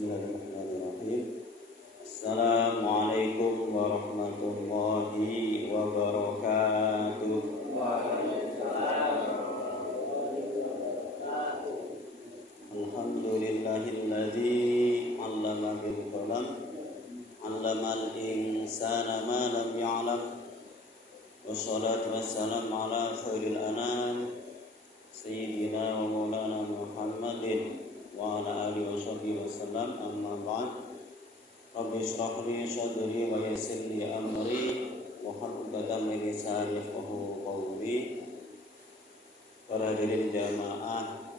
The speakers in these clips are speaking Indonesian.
Bismillahirrahmanirrahim. Assalamualaikum warahmatullahi wabarakatuh. Alhamdulillahilladzi 'allama bil qalam 'allamal insana ma lam ya'lam. Wassalatu wassalamu ala khairil anam sayyidina wa maulana Muhammadin wa ala alihi washabbihi wasallam. Amma ba'd. Rabbi shrah li sadri wa yassir li amri wa hlul 'uqdatam min lisani yafqahu qawli. Para hadirin jamaah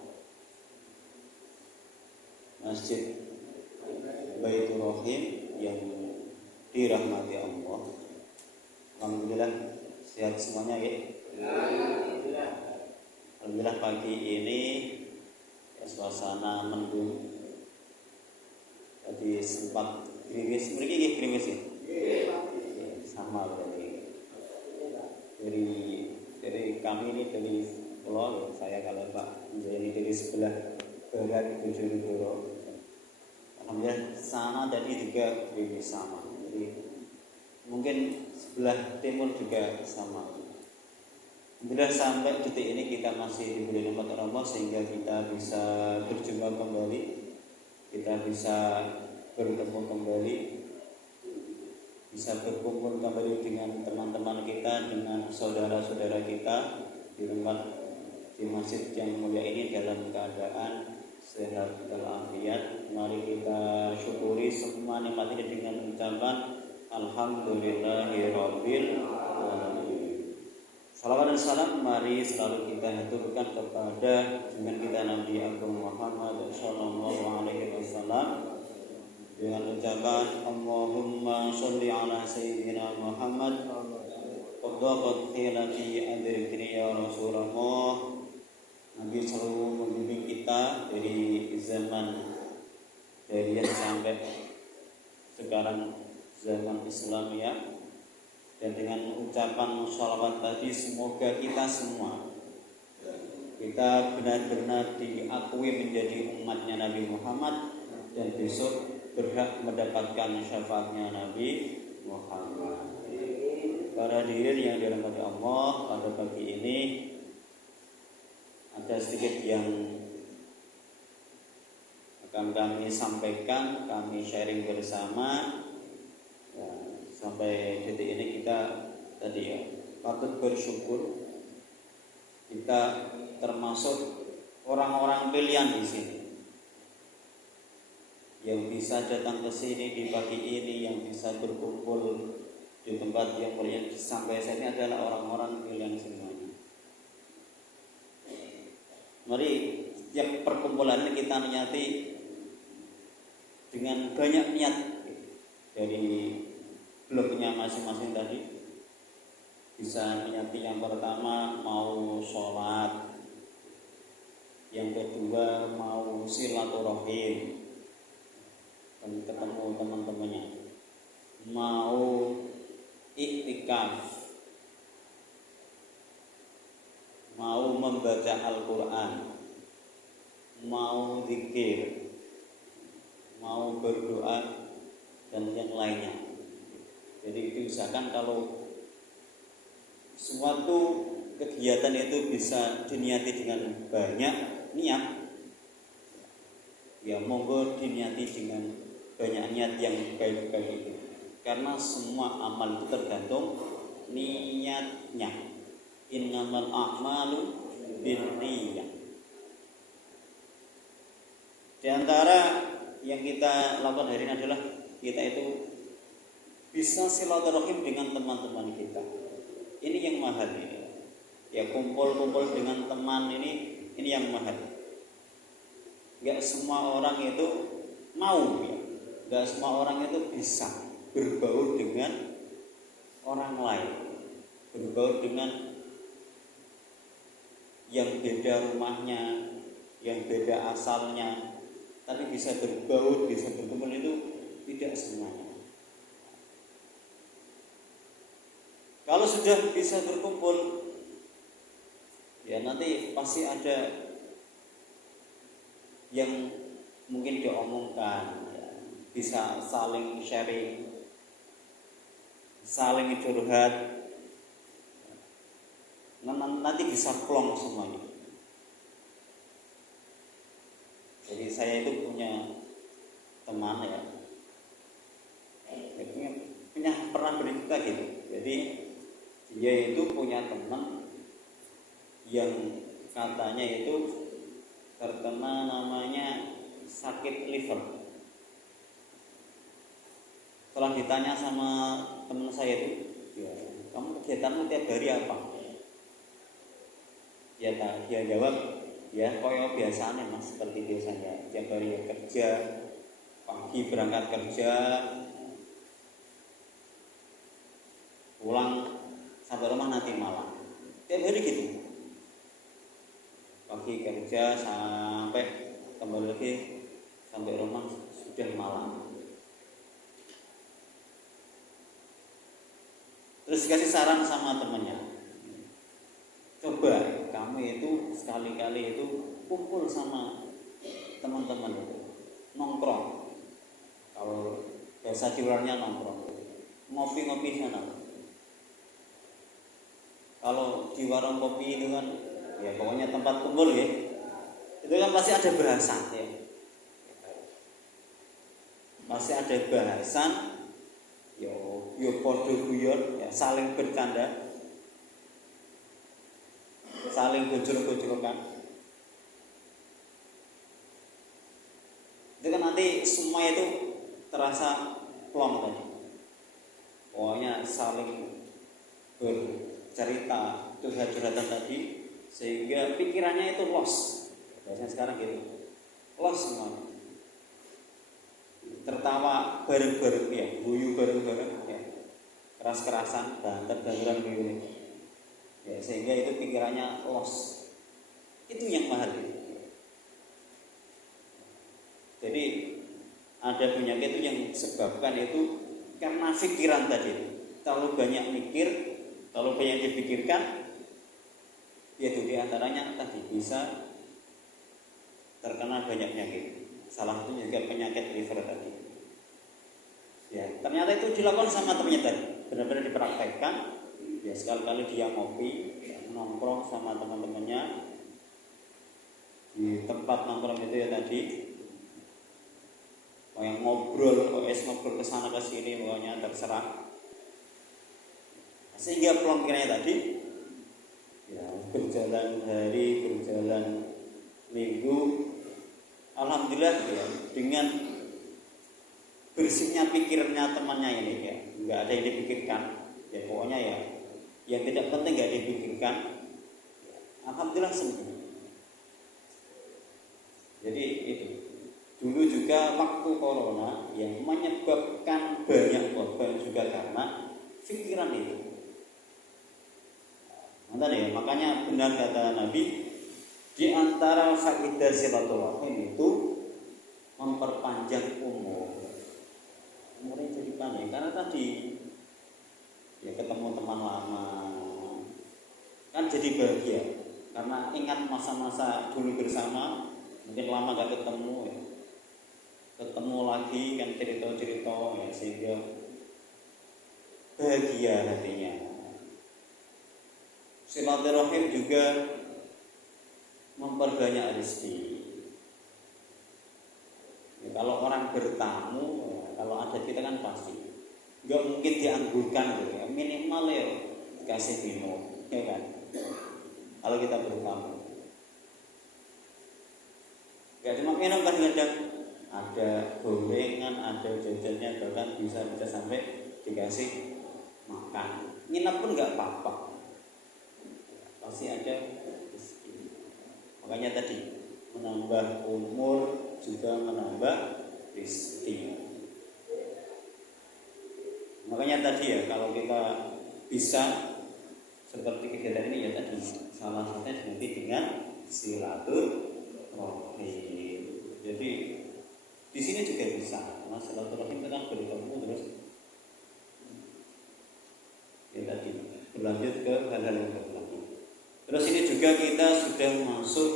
Masjid Baitur Rahim yang dirahmati Allah. Alhamdulillah sehat semuanya ya. Alhamdulillah pagi ini suasana mendung. Tadi sempat gerimis, mriki gerimis ya? Sama berarti. Dari kami ini dari Pulau, saya kalau Pak ini dari sebelah barat Bojonegoro. Alhamdulillah sana tadi juga gerimis sama. Jadi mungkin sebelah timur juga sama. Alhamdulillah sampai detik ini kita masih diberi nikmat Allah sehingga kita bisa berjumpa kembali, kita bisa bertemu kembali, bisa berkumpul kembali dengan teman-teman kita, dengan saudara-saudara kita di tempat di masjid yang mulia ini dalam keadaan sehat walafiat. Mari kita syukuri semua nikmat ini dengan ucapan Alhamdulillahirabbil alamin. Salawat dan salam mari selalu kita haturkan kepada junjungan kita Nabi Agung Muhammad sallallahu alaihi wasallam dengan ucapan Allahumma sholli ala sayyidina Muhammad qaddat khilati adrikni ya Rasulullah. Nabi selalu membimbing kita dari zaman jahiliyah sampai sekarang zaman Islam ya. Dan dengan ucapan sholawat tadi semoga kita semua kita benar-benar diakui menjadi umatnya Nabi Muhammad dan besok berhak mendapatkan syafaatnya Nabi Muhammad. Para hadirin yang dirahmati Allah, pada pagi ini ada sedikit yang akan kami sampaikan, kami sharing bersama. Ya, sampai detik ini kita tadi ya patut bersyukur kita termasuk orang-orang pilihan di sini yang bisa datang ke sini di pagi ini, yang bisa berkumpul di tempat yang mulia sampai saat ini adalah orang-orang pilihan semuanya. Mari setiap perkumpulan ini kita niati dengan banyak niat dari blognya masing-masing tadi. Bisa niati yang pertama mau sholat, yang kedua mau silaturahim dan ketemu teman-temannya, mau iktikaf, mau membaca Al-Quran, mau zikir, mau berdoa dan yang lainnya. Jadi diusahakan kalau suatu kegiatan itu bisa diniati dengan banyak niat, ya monggo diniati dengan banyak niat yang baik-baik itu. Karena semua amal itu tergantung niatnya. Innamal a'malu binniyah. Di antara yang kita lakukan hari ini adalah kita itu bisa silaturahim dengan teman-teman kita. Ini yang mahal ini. Ya kumpul-kumpul dengan teman ini yang mahal. Gak semua orang itu mau ya. Gak semua orang itu bisa berbaur dengan orang lain, berbaur dengan yang beda rumahnya, yang beda asalnya, tapi bisa berbaur, bisa berkumpul itu tidak semuanya. Kalau sudah bisa berkumpul, ya nanti pasti ada yang mungkin diomongkan, bisa saling sharing, saling curhat, nanti bisa plong semuanya. Jadi saya itu punya teman ya, punya pernah bercerita gitu. Jadi dia itu punya teman yang katanya itu terkena namanya sakit liver. Setelah ditanya sama teman saya itu, ya, kamu kegiatanmu tiap hari apa? Dia jawab, ya koyo biasanya mas, seperti biasanya. Tiap hari kerja, pagi berangkat kerja, pulang sampai rumah nanti malam. Tiap hari gitu. Pagi kerja sampai kembali lagi sampai rumah sudah malam. Terus dikasih saran sama temannya, coba kamu itu sekali-kali itu kumpul sama teman-teman itu, nongkrong. Kalau biasa di luarnya nongkrong, ngopi-ngopi sana. Kalau di warung kopi itu kan, ya pokoknya tempat kumpul ya, itu kan pasti ada bahasan ya, pasti ada bahasan. Yo podo guyon, ya, saling bercanda, saling gojol-gojolkan. Itu kan nanti semua itu terasa plong tadi. Pokoknya saling bercerita curhat-curhatan tadi, sehingga pikirannya itu lost. Biasanya sekarang gitu, lost semua. Tertawa bareng-bareng ya, guyu bareng-bareng ya, keras-kerasan, banter-banteran guyu ya, sehingga itu pikirannya lost. Itu yang mahal itu. Jadi ada penyakit itu yang disebabkan itu karena pikiran tadi. Terlalu banyak mikir, terlalu banyak dipikirkan, yaitu diantaranya tadi bisa terkena banyak penyakit. Salah satunya juga penyakit liver tadi. Ya, ternyata itu dilakukan sama temannya tadi, benar-benar dipraktekkan. Ya, sekali-kali dia ngopi, ya, nongkrong sama teman-temannya di tempat nongkrong itu ya tadi, kayak ngobrol ke sana ke sini, pokoknya terserah. Sehingga plong kiranya tadi, ya, berjalan hari, berjalan minggu, alhamdulillah ya, dengan bersihnya pikirnya temannya ini ya, nggak ada yang dipikirkan, ya pokoknya ya, yang tidak penting nggak dipikirkan, alhamdulillah sembuh. Jadi itu dulu juga waktu corona yang menyebabkan banyak korban juga karena pikiran itu. Makanya benar kata Nabi, di antara faedah silaturahim itu memperpanjang umurnya jadi panjang, karena tadi ya ketemu teman lama kan jadi bahagia, karena ingat masa-masa dulu bersama, mungkin lama gak ketemu ya, ketemu lagi kan cerita-cerita ya, sehingga bahagia hatinya. Silaturahim juga memperbanyak rezeki. Ya, kalau orang bertamu, ya, kalau adat kita kan pasti nggak mungkin dianggurkan gitu ya, minimal ya dikasih minum, ya kan? Kalau kita bertamu, nggak cuma minum kan, kadang ada gorengan, ada jajannya, bahkan bisa sampai dikasih makan. Nginep pun nggak apa-apa, pasti ada rezeki. Makanya tadi menambah umur juga menambah rezeki. Makanya tadi ya, kalau kita bisa seperti kegiatan ini ya tadi, salah satunya nanti dengan silaturahim. Jadi di sini juga bisa, karena silaturahim itu kan bertemu terus. Ya tadi berlanjut ke hal-hal yang berlanjut. Terus ini juga kita sudah masuk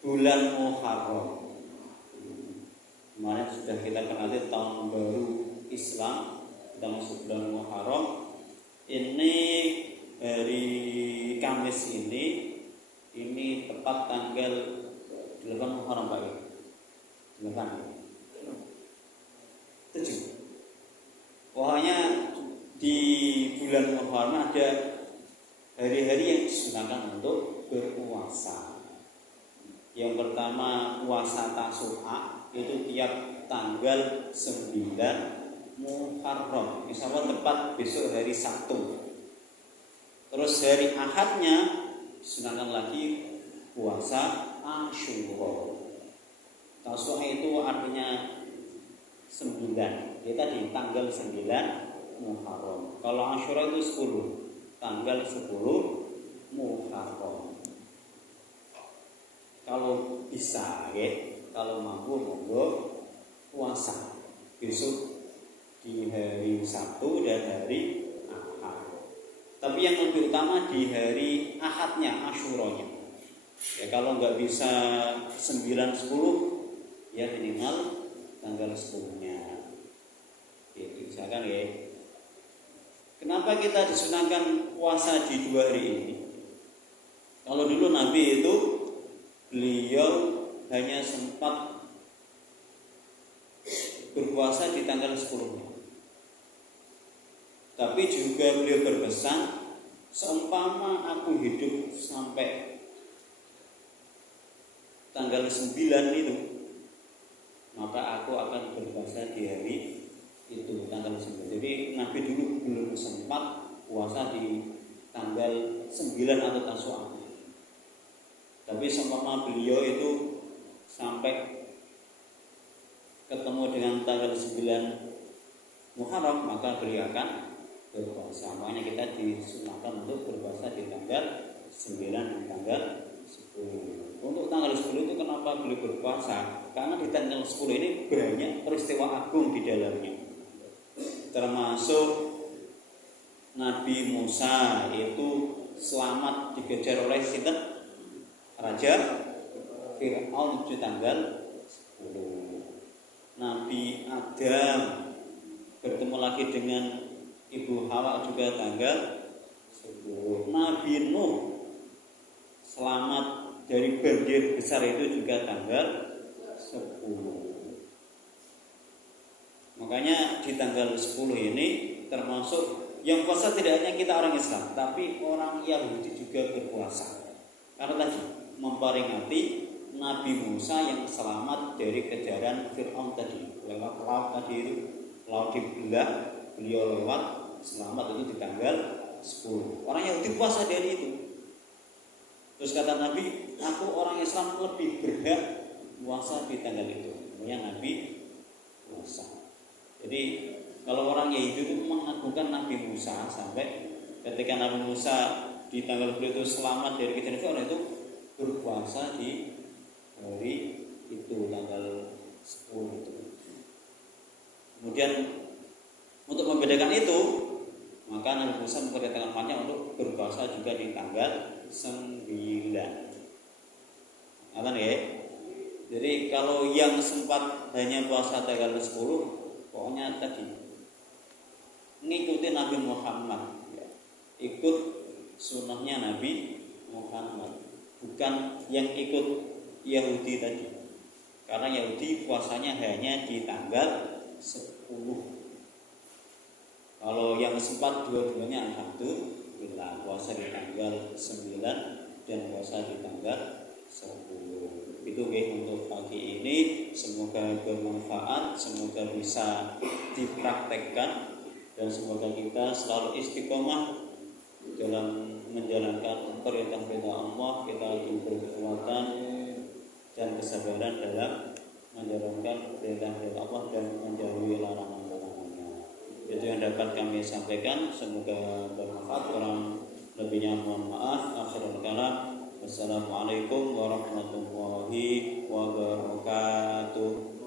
bulan Muharram. Kemarin sudah kita kenali tahun baru Islam, kita masuk bulan Muharram. Ini hari Kamis ini tepat tanggal 8 Muharram Pak. 7. Pokoknya di bulan Muharram ada hari-hari yang disunahkan untuk berpuasa. Yang pertama puasa Tasu'a, itu tiap tanggal 9 Muharram. Misalnya tepat besok hari Sabtu. Terus hari Ahadnya disunahkan lagi puasa Asyura. Tasu'a itu artinya 9. Kita di tanggal 9 Muharram. Kalau Asyura itu 10. Tanggal 10 Muharram. Kalau bisa kalau mampu monggo puasa besok di hari Sabtu dan hari Ahad. Tapi yang lebih utama di hari Ahadnya, Asyuranya. Ya kalau nggak bisa 9-10 ya minimal tanggal 10-nya. Itu misalkan Kenapa kita disunahkan puasa di 2 hari ini? Kalau dulu Nabi itu beliau hanya sempat berpuasa di tanggal 10-nya. Tapi juga beliau berpesan, seumpama aku hidup sampai tanggal 9 itu, maka aku akan berpuasa di hari itu tanggal 9. Jadi Nabi dulu belum sempat puasa di tanggal 9 atau Tasu'a. Tapi seumpama beliau itu sampai ketemu dengan tanggal 9 Muharram, maka beliau akan berpuasa. Makanya kita disunahkan untuk berpuasa di tanggal 9 dan tanggal 10. Untuk tanggal 10 itu kenapa beliau berpuasa? Karena di tanggal 10 ini banyak peristiwa agung di dalamnya. Termasuk Nabi Musa itu selamat dikejar oleh Raja Fir'aun di tanggal 10. Nabi Adam bertemu lagi dengan Ibu Hawa juga tanggal 10. Nabi Nuh selamat dari banjir besar itu juga tanggal 10. Makanya di tanggal 10 ini termasuk yang puasa tidak hanya kita orang Islam, tapi orang Yahudi juga berpuasa. Karena tadi memperingati Nabi Musa yang selamat dari kejaran Fir'aun tadi. Lewat laut tadi itu, laut dibelah, beliau lewat selamat itu di tanggal 10. Orang Yahudi puasa dari itu. Terus kata Nabi, aku orang Islam lebih berhak puasa di tanggal itu. Makanya Nabi puasa. Jadi kalau orang Yahudi itu mengagungkan Nabi Musa sampai ketika Nabi Musa di tanggal itu selamat dari kejaran Fir'aun itu berpuasa di hari itu tanggal 10 itu. Kemudian untuk membedakan itu, maka Nabi Musa memperintahkan umatnya untuk berpuasa juga di tanggal 9. Jadi kalau yang sempat hanya puasa tanggal 10, pokoknya tadi ngikuti Nabi Muhammad, ikut sunnahnya Nabi Muhammad, bukan yang ikut Yahudi tadi. Karena Yahudi puasanya hanya di tanggal 10. Kalau yang sempat dua-duanya alhamdulillah puasa di tanggal 9 dan puasa di tanggal 10. Itu untuk pagi ini, semoga bermanfaat, semoga bisa dipraktekkan dan semoga kita selalu istiqomah dalam menjalankan perintah-perintah Allah. Kita diberi kekuatan dan kesabaran dalam menjalankan perintah-perintah Allah dan menjauhi larangan-larangannya. Itu yang dapat kami sampaikan, semoga bermanfaat. Kurang lebihnya mohon maaf. Akhirul kalam, wassalamualaikum warahmatullahi wabarakatuh.